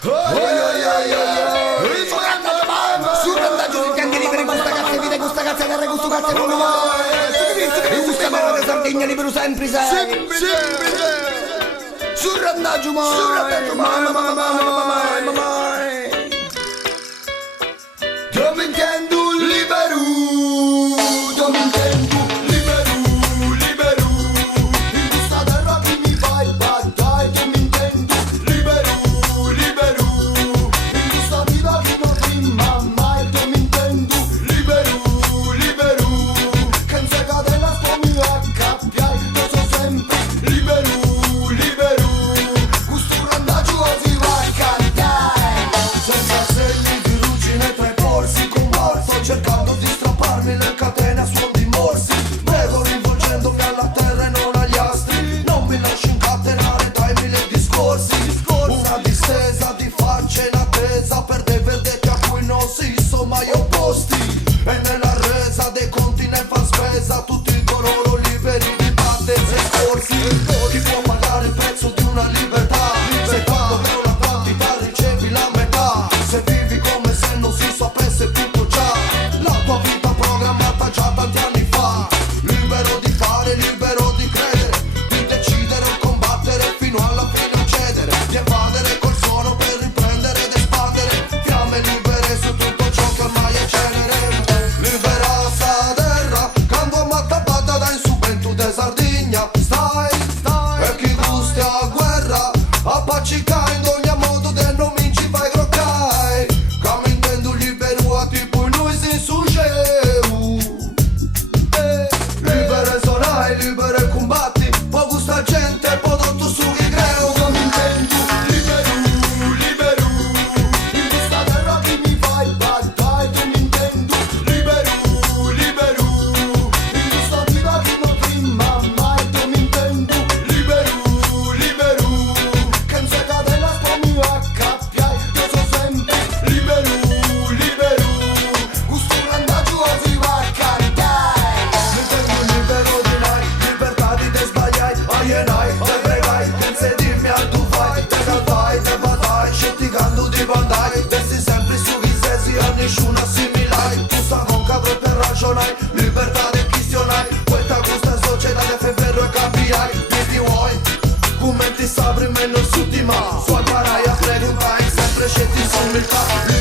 Sul vantaggio di fianchi liberi, gusta cazzo vita, gusta cazzo terra, gusto cazzo non mai. Gusta mare di Sardegna, libero sempre sei. Sul vantaggio mai. Io mi intendo libero, io mi intendo libero. In questa terra che mi fai battaglia, io mi intendo libero. In questa vita che non prima mai, io mi intendo libero. Che non si catena sto mio accappiai, io sono sempre libero. Questo randaggio si va a cantare, senza segni di ruggine tra i polsi, con morso, cercando di strapparmi le catene a suon di morsi. Vedo rivolgendomi alla terra e non agli astri, non mi lascio incatenare dai mille discorsi. Una distesa di facce in attesa per dei verdetti a cui non si sono mai opposti. E nella resa dei conti ne fa spesa tutti coloro liberi di battezze e scorsi. Chi può pagare il prezzo di una libertà? Se quando vero la quantità ricevi la metà. Se vivi come se non si sapesse tutto già, la tua vita programmata già tanti anni fa. Libero di fare, libero di credere, di decidere o combattere fino alla fine o cedere, di evadere col suono per riprendere ed espandere fiamme libere su tutto ciò che ormai è cenere. Libera sta terra, quando matta batta da in subento de Sardegna. Stai, e chi gusti a guerra, appaccicai in ogni modo de non mi ci fai groccai. Come intendo libero a tipo noi si succeu. Libere sonai, libere combatti, po' gusta gente, po' tutto su chi creo. Come intendo libero. In questa terra che mi fai battaglia, io mi intendo libero. In questa vita che non prima mai, io mi intendo libero. Che non si catena sto mio accappiai, io sono sempre libero. Questo randaggio si va a cantare. Mi intendo libero di nai, libertà di te sbagliai, alienai, te pregai, pensi dirmi a tu fai, te calvai, te batai, scetticando di bandai, pensi sempre su chi sei, a nessuno assimilai, tu sta con capo per ragionai, libertà di questionai, questa questa società di febbero e capirai, che ti vuoi, come ti sabri meno su di ma, suoi parai a preguntai, sempre scetti su umiltà.